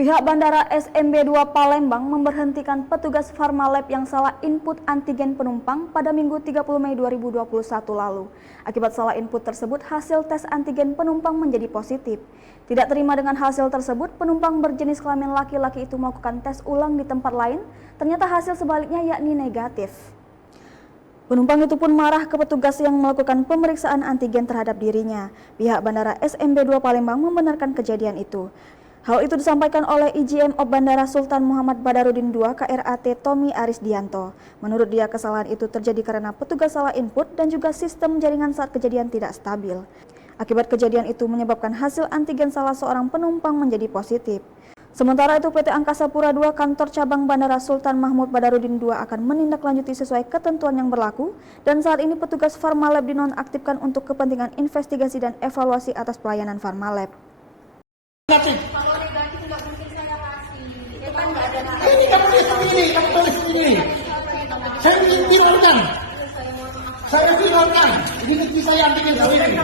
Pihak Bandara SMB 2 Palembang memberhentikan petugas Pharmalab yang salah input antigen penumpang pada Minggu 30 Mei 2021 lalu. Akibat salah input tersebut, hasil tes antigen penumpang menjadi positif. Tidak terima dengan hasil tersebut, penumpang berjenis kelamin laki-laki itu melakukan tes ulang di tempat lain. Ternyata hasil sebaliknya yakni negatif. Penumpang itu pun marah ke petugas yang melakukan pemeriksaan antigen terhadap dirinya. Pihak Bandara SMB 2 Palembang membenarkan kejadian itu. Hal itu disampaikan oleh IGM Op Bandara Sultan Muhammad Badarudin II KRAT Tommy Arisdianto. Menurut dia, kesalahan itu terjadi karena petugas salah input dan juga sistem jaringan saat kejadian tidak stabil. Akibat kejadian itu menyebabkan hasil antigen salah seorang penumpang menjadi positif. Sementara itu PT Angkasa Pura II Kantor Cabang Bandara Sultan Mahmud Badarudin II akan menindaklanjuti sesuai ketentuan yang berlaku, dan saat ini petugas Pharmalab dinonaktifkan untuk kepentingan investigasi dan evaluasi atas pelayanan Pharmalab. Kalau negatif nggak mungkin saya kasih. Itu kan nggak ada. Ini kamu tulis sendiri. Saya viralkan. Saya viralkan. Ini bukti saya antigen ini.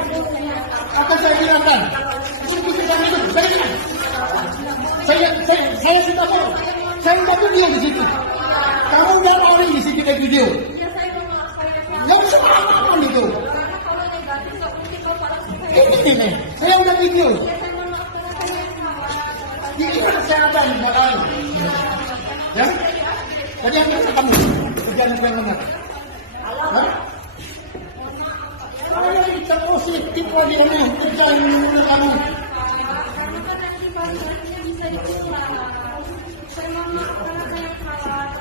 Akan saya viralkan. Ini bukti saya itu. Saya sudah tahu. Saya udah video di situ. Kamu udah tahu di situ ada video. Yang semua itu. Kalau negatif nggak mungkin kalau pada Ini saya udah video. saya Ini kesehatan makanya. Ya? Tadi yang kata kamu kerjaan yang mana? Hah? Saya itu positif kok dia nih kerjaan kamu.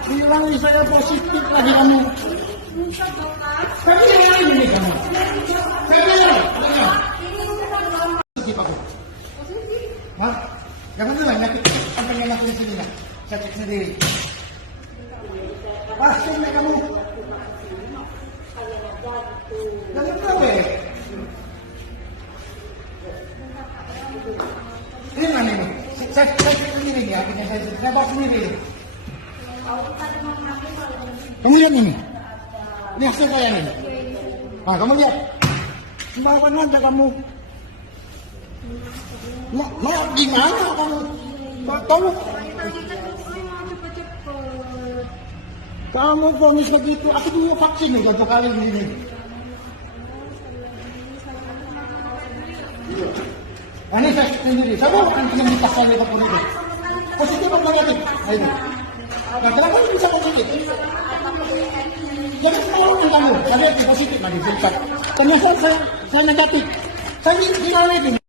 Bilang saya positif lagi kamu. Tapi yang lain ini kamu. Saya bilang. Positif aku. Hah? Yang mana nyakit sampai nyakitin sini lah. Saya cek sendiri. Pastiin ya kamu. Jangan tahu ya. Ini mana ini? Saya cek sendiri ya. Saya bawa sendiri. Kamu lihat ini. Ini hasil saya ini. Nah, kamu lihat. Sembarangan aja kamu. Lah, gimana kamu? Tolong. Kamu vonis begitu. Aku dulu vaksin nih 2 kali ini. Nah, ini saya sendiri. Saya bawa antigen di tas saya itu. Positif atau negatif? Ayo. Nah, kenapa ini bisa positif? Jadi tolong kamu. Saya lihat positif lagi. Ternyata saya negatif. Saya viralkan.